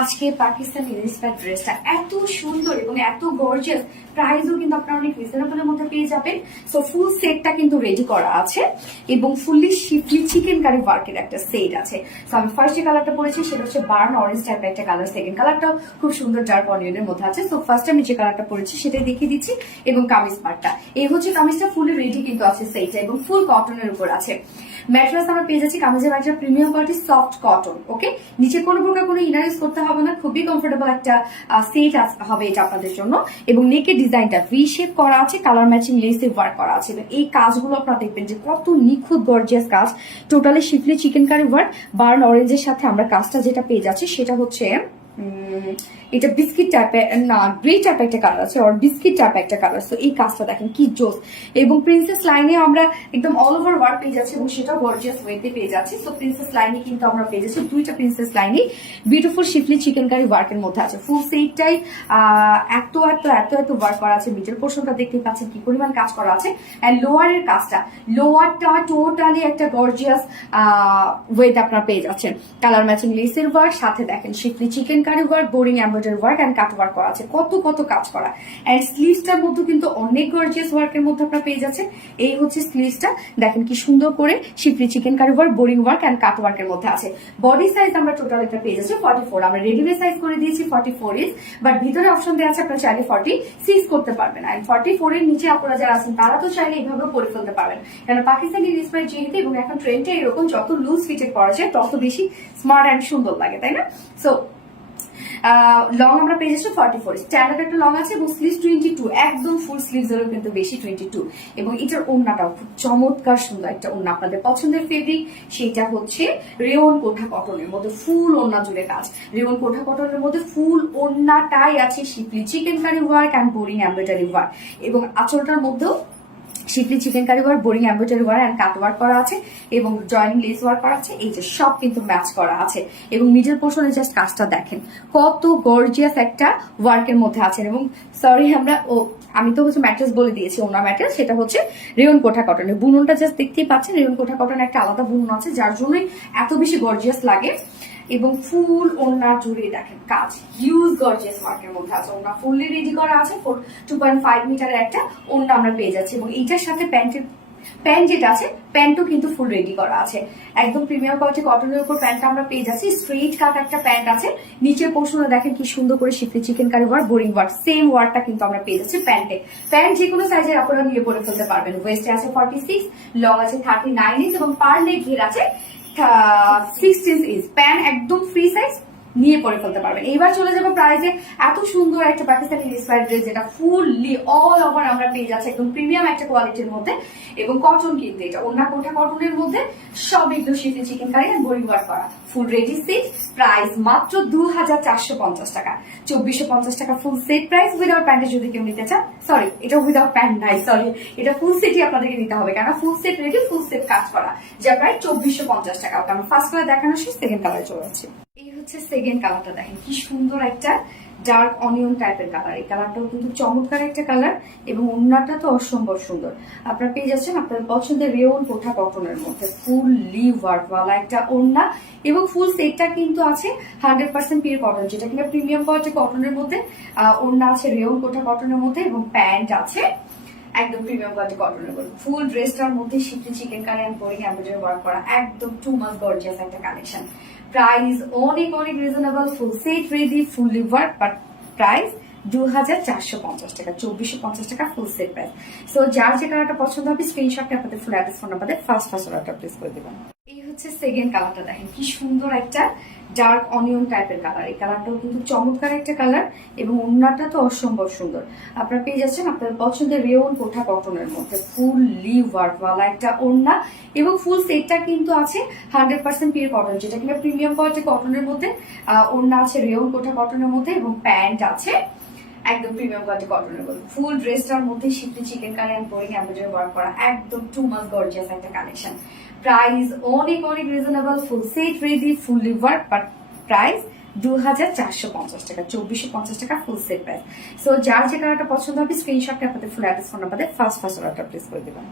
আজকে পাকিস্তানি ইন্সপায়ার্ড ড্রেসটা এত সুন্দর এবং এত গর্জিয়াস, প্রাইসও কিন্তু আপনারা অনেক রিজনেবলের মধ্যে পেয়ে যাবেন। সো ফুল সেটটা কিন্তু রেডি করা আছে এবং ফুললি শিফলি চিকেন কারি ওয়ার্কের একটা সেট আছে। সো আমি ফার্স্ট যে কালারটা পরেছি সেটা হচ্ছে বার্ন অরেঞ্জ টাইপের একটা কালার। সেকেন্ড কালারটাও খুব সুন্দর ডার্ক অনিয়নের মধ্যে আছে। সো ফার্স্ট আমি যে কালারটা পরেছি সেটাই দেখিয়ে দিচ্ছি এবং কামিজ পার্টটা এই হচ্ছে। কামিজটা ফুলি রেডি কিন্তু আছে সেটটা এবং ফুল কটনের উপর আছে। ম্যাটেরিয়ালস আমরা পেয়ে যাচ্ছি কামিজের material premium quality soft cotton. Okay, নিচে কোনো প্রকার কোনো ইনার ইউজ করতে হবে না, খুবই কমফোর্টেবল একটা সেট হবে এটা আপনাদের জন্য। এবং নেকের ডিজাইনটা ভি শেপ করা আছে, কালার ম্যাচিং লেসে ওয়ার্ক করা আছে। এই কাজগুলো আপনারা দেখবেন যে কত নিখুঁত গর্জিয়াস কাজ, totally শিফলি chikankari work. Burn অরেঞ্জের সাথে আমরা কাজটা যেটা পেয়ে যাচ্ছি সেটা হচ্ছে এটা বিস্কিট টাইপের না গ্রে টাইপের একটা কালার আছে, আর বিস্কিট টাইপের একটা কালার। সো এই কাজটা দেখেন কি জোস। এবং প্রিন্সেস লাইনে আমরা একদম অল ওভার ওয়ার্ক পেয়ে যাচ্ছি এবং সেটাও গর্জিয়াস ওয়েতে পেয়ে যাচ্ছি। সো প্রিন্সেস লাইনে কিন্তু আমরা পেয়ে যাচ্ছি দুইটা প্রিন্সেস লাইনে বিউটিফুল শিফলি চিকেন কারি ওয়ার্কের মধ্যে আছে। ফুল সেটটাই এত এত এত এত ওয়ার্ক করা আছে। মিডল পোর্শনটা দেখতে পাচ্ছেন কি পরিমাণ কাজ করা আছে। অ্যান্ড লোয়ারের কাজটা, লোয়ারটা টোটালি একটা গর্জিয়াস ওয়েতে আপনারা পেয়ে যাচ্ছেন। কালার ম্যাচিং লেসের ওয়ার্ক, সাথে দেখেন schiffli chikankari work, boring embroidery work and cut work করা আছে। কত কত কাজ করা। এন্ড স্লিভসটার মধ্যে কিন্তু অনেক গর্জিয়াস ওয়ার্কের মধ্যে আপনারা পেয়ে যাচ্ছেন। এই হচ্ছে স্লিভসটা, দেখেন কি সুন্দর করে schiffli chikankari work, boring work and cut ওয়ার্কের মধ্যে আছে। বডি সাইজ আমরা টোটাল একটা পেয়ে যাচ্ছি 44। আমরা রেডিমেড সাইজ করে দিয়েছি 44 ইঞ্চ, বাট ভিতরে অপশন দেওয়া আছে আপনারা চাইলে 46 করতে পারবেন। আর 44 এর নিচে আপনারা যারা আছেন তারা তো চাইলে এইভাবে পরে ফেলতে পারবেন, কারণ পাকিস্তানি ইন্সপায়ার্ড যেহেতু এবং এখন ট্রেন্ডটা এরকম, যত লুজ ফিটেড পরা যায় তত বেশি স্মার্ট এন্ড সুন্দর লাগে, তাই না? সো লং আমরা পেয়ে যাচ্ছি 44, স্ট্যান্ডার্ড একটা লং আছে এবং স্লিভস 22, একদম ফুল স্লিভস এরও কিন্তু বেশি 22। এবং এটার ওড়নাটাও খুব চমৎকার সুন্দর একটা ওড়না, আপনাদের পছন্দের ফেব্রিক সেটা হচ্ছে রেওন কোঠা কটনের মধ্যে ফুল ওড়না জুড়ে কাজ। রেওন কোঠা কটনের মধ্যে ফুল ওড়নাটাই আছে schiffli chikankari work and boring embroidery work. এবং আঁচলটার মধ্যেও schiffli chikankari work, boring embroidery work and cut work করা আছে এবং জয়েনিং লেস ওয়ার্ক করা আছে। এই যে সব কিন্তু ম্যাচ করা আছে। এবং মিডল পোর্শনে জাস্ট কাজটা দেখেন কত গর্জিয়াস একটা ওয়ার্কের মধ্যে আছেন। এবং সরি আমি তো হচ্ছে ম্যাট্রেস বলে দিয়েছি, ওনার ম্যাট্রেস সেটা হচ্ছে রেওন কোঠা কটনের। বুননটা জাস্ট দেখতেই পাচ্ছেন, রেওন কোঠা কটনের একটা আলাদা বুনন আছে যার জন্যই এত বেশি গর্জিয়াস লাগে। এবং ফুল ওড়না জুড়ে দেখেন কাজ, হিউজ গর্জিয়াস ওয়ার্কের মধ্যে আছে। ওড়না ফুললি রেডি করা আছে, 2.5 মিটারের একটা ওড়না আমরা পেয়ে যাচ্ছি। এবং এইটার সাথে প্যান্ট যেটা আছে, প্যান্টও কিন্তু ফুল রেডি করা আছে। একদম প্রিমিয়াম কোয়ালিটি কটনের উপর প্যান্টটা আমরা পেয়ে যাচ্ছি। স্ট্রেট কাট একটা প্যান্ট আছে, নিচের পোর্শনে দেখেন কি সুন্দর করে schiffli chikankari work, boring work, same ওয়ার্কটা কিন্তু আমরা পেয়ে যাচ্ছি প্যান্টে। প্যান্ট যে কোনো সাইজের আপনারা নিয়ে পরে ফেলতে পারবেন। ওয়েস্টে আছে 46, লং আছে 39 ইঞ্চ এবং পার লেগ ঘের আছে 16 ইঞ্চ। প্যান্ট একদম ফ্রি সাইজ, নিয়ে পরে ফেলতে পারবেন। এইবার চলে যাবো প্রাইসে। এত সুন্দর একটা পাকিস্তানি ইন্সপায়ার্ড ড্রেস যেটা ফুললি অল ওভার আমরা পেয়ে যাচ্ছি একদম প্রিমিয়াম একটা কোয়ালিটির মধ্যে এবং কটন, কিন্তু এটা ওড়না কোঠা কটনের মধ্যে সব এগুলো শিফলি চিকেন কারি আর বোরিং ওয়ার্ক করা। ফুল রেডি সেট, প্রাইস মাত্র 2450 টাকা, 2450 টাকা ফুল সেট প্রাইস। উইদাউট প্যান্টে যদি কেউ নিতে চান, সরি এটা উইদাউট প্যান্ট নাই, সরি এটা ফুল সেটই আপনাদেরকে নিতে হবে, কারণ ফুল সেট রেডি, ফুল সেট কাজ করা, যা প্রায় 2450 টাকা। ওটা আমরা ফার্স্ট কালার দেখানো শেষ, সেকেন্ড কালারে চলে যাচ্ছে। এই হচ্ছে সেকেন্ড কালারটা, দেখেন কি সুন্দর একটা ডার্ক অনিয়ন টাইপের কালার। এই কালারটাও কিন্তু চমৎকার একটা কালার এবং ওড়নাটা তো অসম্ভব সুন্দর। আপনারা পেয়ে যাচ্ছেন আপনাদের পছন্দের রেওন কোঠা কটনের মধ্যে ফুললি ওয়ার্কওয়ালা একটা ওড়না এবং ফুল সেটটা কিন্তু আছে 100% পিওর কটন, যেটা কিনা প্রিমিয়াম কোয়ালিটি কটনের মধ্যে। ওড়না আছে রেওন কোঠা কটনের মধ্যে এবং প্যান্ট আছে একদম প্রিমিয়াম কোয়ালিটি কটনের মধ্যে। ফুল ড্রেসটার মধ্যে schiffli chikankari and boring embroidery work করা, একদম টু মাচ গর্জিয়াস একটা কালেকশন। প্রাইস অনেক অনেক reasonable, full set ready, fully work, but price 2450 টাকা, 2450 টাকা ফুল সেট প্রাইস। সো যার যে কালারটা পছন্দ হবে স্ক্রিনশটে আপনাদের ফুল অ্যাড্রেস ফোন নাম্বারে ফার্স্ট অর্ডারটা প্লেস করে দেবেন। এই হচ্ছে সেকেন্ড কালারটা, দেখেন কি সুন্দর একটা ডার্ক অনিয়ন টাইপের কালার। এই কালারটাও কিন্তু চমৎকার একটা কালার এবং ওড়নাটা তো অসম্ভব সুন্দর। আপনারা পেয়ে যাচ্ছেন আপনাদের পছন্দের রেওন কোঠা কটনের মধ্যে ফুললি ওয়ার্কওয়ালা একটা ওড়না এবং ফুল সেটটা কিন্তু আছে 100% পিওর কটন, যেটা কিনা প্রিমিয়াম কোয়ালিটি কটনের মধ্যে। ওড়না আছে রেওন কোঠা কটনের মধ্যে এবং প্যান্ট আছে একদম প্রিমিয়াম কোয়ালিটি কটনের মধ্যে। ফুল ড্রেসটার মধ্যে schiffli chikankari and boring embroidery work করা, একদম টু মাচ গর্জিয়াস একটা কালেকশন। প্রাইস অনেক অনেক reasonable, full set ready, fully work, but price 2450 টাকা, 2450 টাকা ফুল সেট প্রাইস। সো যার যে কালারটা পছন্দ হবে স্ক্রিনশটে আপনাদের ফুল অ্যাড্রেস ফোন নাম্বারে ফার্স্ট অর্ডারটা প্লেস করে দেবেন।